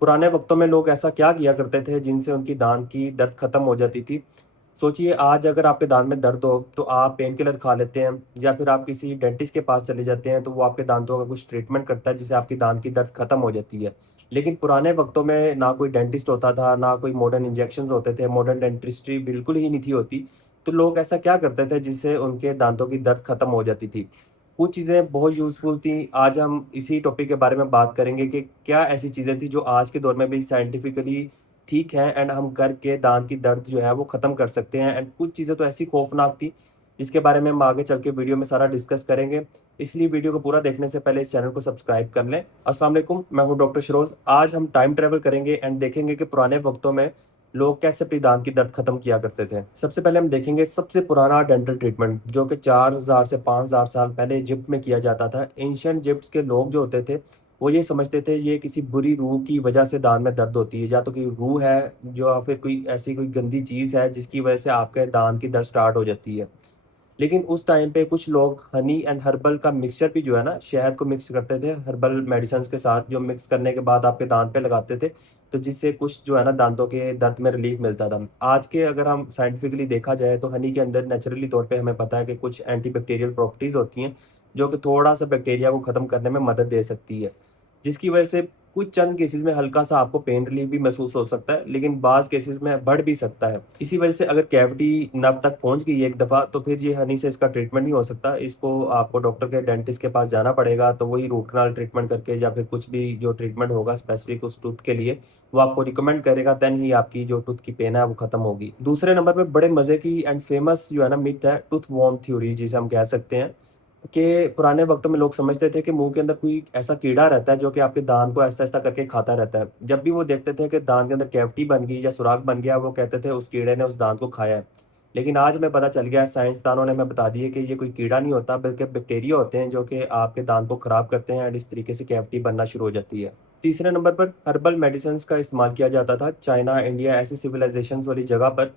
पुराने वक्तों में लोग ऐसा क्या किया करते थे जिनसे उनकी दाँत की दर्द खत्म हो जाती थी? सोचिए आज अगर आपके दाँत में दर्द हो तो आप पेन किलर खा लेते हैं या फिर आप किसी डेंटिस्ट के पास चले जाते हैं तो वो आपके दाँतों का कुछ ट्रीटमेंट करता है जिससे आपकी दाँत की दर्द खत्म हो जाती है। लेकिन पुराने वक्तों में ना कोई डेंटिस्ट होता था, ना कोई मॉडर्न इंजेक्शंस होते थे, मॉडर्न डेंटिस्ट्री बिल्कुल ही नहीं थी होती। तो लोग ऐसा क्या करते थे जिससे उनके दाँतों की दर्द खत्म हो जाती थी? कुछ चीज़ें बहुत यूज़फुल थी। आज हम इसी टॉपिक के बारे में बात करेंगे कि क्या ऐसी चीज़ें थी जो आज के दौर में भी साइंटिफिकली ठीक है एंड हम करके दाँत की दर्द जो है वो ख़त्म कर सकते हैं एंड कुछ चीज़ें तो ऐसी खौफ़नाक थी, जिसके बारे में हम आगे चल के वीडियो में सारा डिस्कस करेंगे। इसलिए वीडियो को पूरा देखने से पहले इस चैनल को सब्सक्राइब कर लें। अस्सलाम वालेकुम, मैं हूँ डॉक्टर शिरोज़। आज हम टाइम ट्रैवल करेंगे एंड देखेंगे कि पुराने वक़्तों में लोग कैसे अपनी दाँत की दर्द ख़त्म किया करते थे। सबसे पहले हम देखेंगे सबसे पुराना डेंटल ट्रीटमेंट जो कि 4000 से 5000 साल पहले इजिप्ट में किया जाता था। एंशिएंट इजिप्ट के लोग जो होते थे वो ये समझते थे ये किसी बुरी रूह की वजह से दाँत में दर्द होती है, या तो कोई रूह है जो या फिर कोई ऐसी कोई गंदी चीज़ है जिसकी वजह से आपके दाँत की दर्द स्टार्ट हो जाती है। लेकिन उस टाइम पे कुछ लोग हनी एंड हर्बल का मिक्सचर भी जो है ना, शहद को मिक्स करते थे हर्बल मेडिसिन्स के साथ, जो मिक्स करने के बाद आपके दाँत पे लगाते थे, तो जिससे कुछ जो है ना दाँतों के दर्द में रिलीफ़ मिलता था। आज के अगर हम साइंटिफिकली देखा जाए तो हनी के अंदर नेचुरली तौर पे हमें पता है कि कुछ एंटीबैक्टीरियल प्रॉपर्टीज़ होती हैं, जो कि थोड़ा-सा बैक्टीरिया को ख़त्म करने में मदद दे सकती है। जिसकी वजह से कुछ चंद केसेज़ में हल्का-सा आपको पेन रिलीफ़ भी महसूस हो सकता है, लेकिन बाज़ केसेज़ में बढ़ भी सकता है। इसी वजह से अगर कैविटी नब तक पहुँच गई एक दफ़ा, तो फिर ये हनी से इसका ट्रीटमेंट नहीं हो सकता। इसको आपको डॉक्टर के डेंटिस्ट के पास जाना पड़ेगा, तो वही रूट कनाल ट्रीटमेंट करके या फिर कुछ भी जो ट्रीटमेंट होगा स्पेसिफ़िक उस टूथ के लिए, वो आपको रिकमेंड करेगा, देन ही आपकी जो टूथ की पेन है वो खत्म होगी। दूसरे नंबर पे बड़े मज़े की एंड फ़ेमस जो है ना मिथ है, टूथ वॉर्म थ्योरी जिसे हम कह सकते हैं। कि पुराने वक़्तों में लोग समझते थे कि मुँह के अंदर कोई ऐसा कीड़ा रहता है जो कि आपके दाँत को ऐसा-ऐसा करके खाता रहता है। जब भी वो देखते थे कि दाँत के अंदर कैविटी बन गई या सुराख बन गया, वो कहते थे उस कीड़े ने उस दाँत को खाया है। लेकिन आज हमें पता चल गया है, साइंसदानों ने हमें बता दिया कि ये कोई कीड़ा नहीं होता, बल्कि बैक्टीरिया होते हैं जो कि आपके दाँत को ख़राब करते हैं एंड इस तरीके से कैविटी बनना शुरू हो जाती है। तीसरे नंबर पर हर्बल मेडिसिन्स का इस्तेमाल किया जाता था। चाइना, इंडिया ऐसी सिविलाइज़ेशंस वाली जगह पर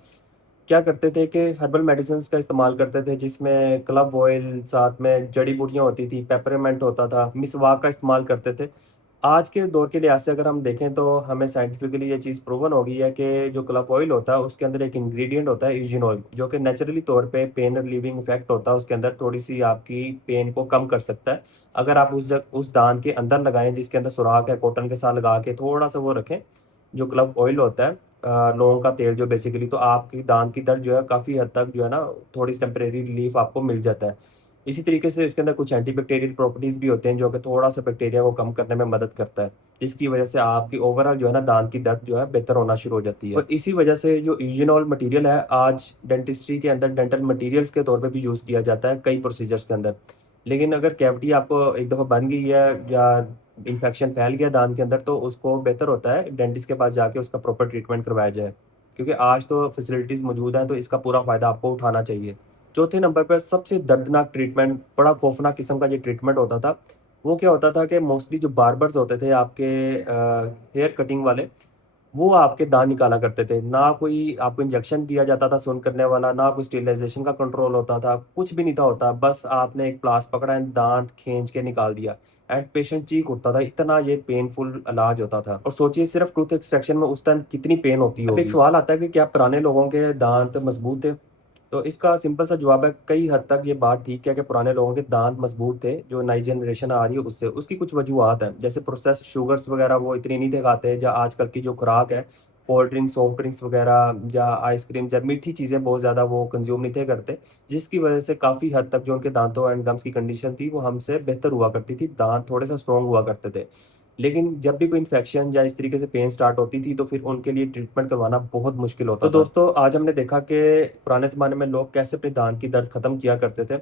क्या करते थे कि हर्बल मेडिसिन्स का इस्तेमाल करते थे, जिसमें क्लव ऑयल, साथ में जड़ी-बूटियाँ होती थी, पेपरमिंट होता था, मिसवाक का इस्तेमाल करते थे। आज के दौर के लिहाज़ से अगर हम देखें तो हमें साइंटिफिकली ये चीज़ प्रूवन हो गई है कि जो क्लव ऑयल होता है उसके अंदर एक इंग्रीडिएंट होता है यूजिनॉल, जो कि नेचुरली तौर पे पेन रिलीविंग इफ़ेक्ट होता है उसके अंदर, थोड़ी-सी आपकी पेन को कम कर सकता है। अगर आप उस दाँत के अंदर लगाएँ जिसके अंदर सुराख है, कॉटन के साथ लगा के थोड़ा-सा वो रखें, जो क्लव ऑयल होता है, लौंग का तेल जो बेसिकली, तो आपकी दाँत की दर्द जो है काफ़ी हद तक जो है ना थोड़ी-सी टेम्परेरी रिलीफ़ आपको मिल जाता है। इसी तरीके से इसके अंदर कुछ एंटीबैक्टीरियल प्रॉपर्टीज़ भी होते हैं जो कि थोड़ा-सा बैक्टीरिया को कम करने में मदद करता है, जिसकी वजह से आपकी ओवरऑल जो है ना दाँत की दर्द जो है बेहतर होना शुरू हो जाती है। और इसी वजह से जो यूजिनॉल मटीरियल है आज डेंटिस्ट्री के अंदर डेंटल मटीरियल्स के तौर पे भी यूज़ किया जाता है कई प्रोसीजर्स के अंदर। लेकिन अगर कैविटी आपको एक दफ़ा बन गई है या इन्फेक्शन फैल गया दाँत के अंदर, तो उसको बेहतर होता है डेंटिस्ट के पास जाके उसका प्रॉपर ट्रीटमेंट करवाया जाए। क्योंकि आज तो फैसिलिटीज़ मौजूद हैं, तो इसका पूरा फ़ायदा आपको उठाना चाहिए। चौथे नंबर पर सबसे दर्दनाक ट्रीटमेंट, बड़ा खौफ़नाक किस्म का ये ट्रीटमेंट होता था। वो क्या होता था कि मोस्टली जो बार्बर्स होते थे आपके हेयर कटिंग वाले, वो आपके दाँत निकाला करते थे। ना कोई आपको इंजेक्शन दिया जाता था सुन्न करने वाला, ना कोई स्टरलाइज़ेशन का कंट्रोल होता था, कुछ भी नहीं था होता। बस आपने एक प्लास पकड़ा एंड दाँत खींच के निकाल दिया एंड पेशेंट चीख उठता था, इतना ये पेनफुल इलाज होता था। और सोचिए सिर्फ़ टूथ एक्सट्रैक्शन में उस टाइम कितनी पेन होती होगी। अब एक सवाल आता है कि क्या पुराने लोगों के दाँत मज़बूत थे? तो इसका सिंपल सा जवाब है, कई हद तक ये बात ठीक है कि पुराने लोगों के दाँत मज़बूत थे, जो नई जनरेशन आ रही है उससे। उसकी कुछ वजूहात हैं, जैसे प्रोसेस्ड शुगर्स वगैरह वो इतनी नहीं थे खाते, या आजकल की जो खुराक है, कोल्ड ड्रिंक्स, सॉफ्ट ड्रिंक्स वगैरह या आइसक्रीम या मीठी चीज़ें बहुत ज़्यादा वो कंज़्यूम नहीं थे करते, जिसकी वजह से काफ़ी हद तक जो उनके दाँतों एंड गम्स की कंडीशन थी, वो हमसे बेहतर हुआ करती थी, दाँत थोड़े-से स्ट्रॉन्ग हुआ करते थे। लेकिन जब भी कोई इन्फेक्शन या इस तरीके से पेन स्टार्ट होती थी, तो फिर उनके लिए ट्रीटमेंट करवाना बहुत मुश्किल होता था। तो दोस्तों, आज हमने देखा कि पुराने ज़माने में लोग कैसे अपने दाँत की दर्द खत्म किया करते थे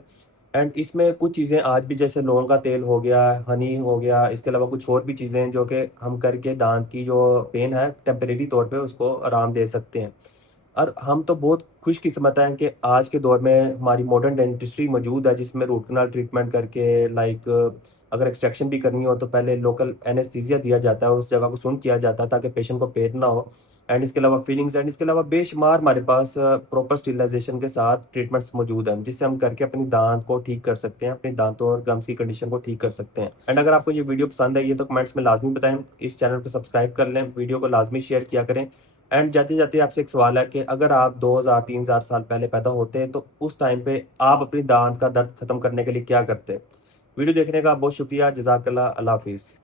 एंड इसमें कुछ चीज़ें आज भी, जैसे लौंग का तेल हो गया, हनी हो गया, इसके अलावा कुछ और भी चीज़ें हैं जो कि हम करके दाँत की जो पेन है टेम्परेरी तौर पे उसको आराम दे सकते हैं। और हम तो बहुत खुशकिस्मत हैं कि आज के दौर में हमारी मॉडर्न डेंटिस्ट्री मौजूद है, जिसमें रूट कनाल ट्रीटमेंट करके, लाइक अगर एक्सट्रैक्शन भी करनी हो तो पहले लोकल एनेस्थीसिया दिया जाता है, उस जगह को सुन्न किया जाता है ताकि पेशेंट को पेन ना हो। एंड इसके अलावा फीलिंग्स एंड इसके अलावा बेशुमार हमारे पास प्रॉपर स्टरलाइज़ेशन के साथ ट्रीटमेंट्स मौजूद हैं, जिससे हम करके अपनी दाँत को ठीक कर सकते हैं, अपनी दाँतों और गम्स की कंडीशन को ठीक कर सकते हैं। एंड अगर आपको ये वीडियो पसंद आई है तो कमेंट्स में लाज़मी बताएँ। इस चैनल को सब्सक्राइब कर लें, वीडियो को लाज़मी शेयर किया करें। एंड जाते-जाते आपसे एक सवाल है कि अगर आप 2000 3000 साल पहले पैदा होते तो उस टाइम पे आप अपनी दाँत का दर्द खत्म करने के लिए क्या करते? वीडियो देखने का बहुत शुक्रिया। जज़ाकल्लाह। अल्लाह हाफ़िज़।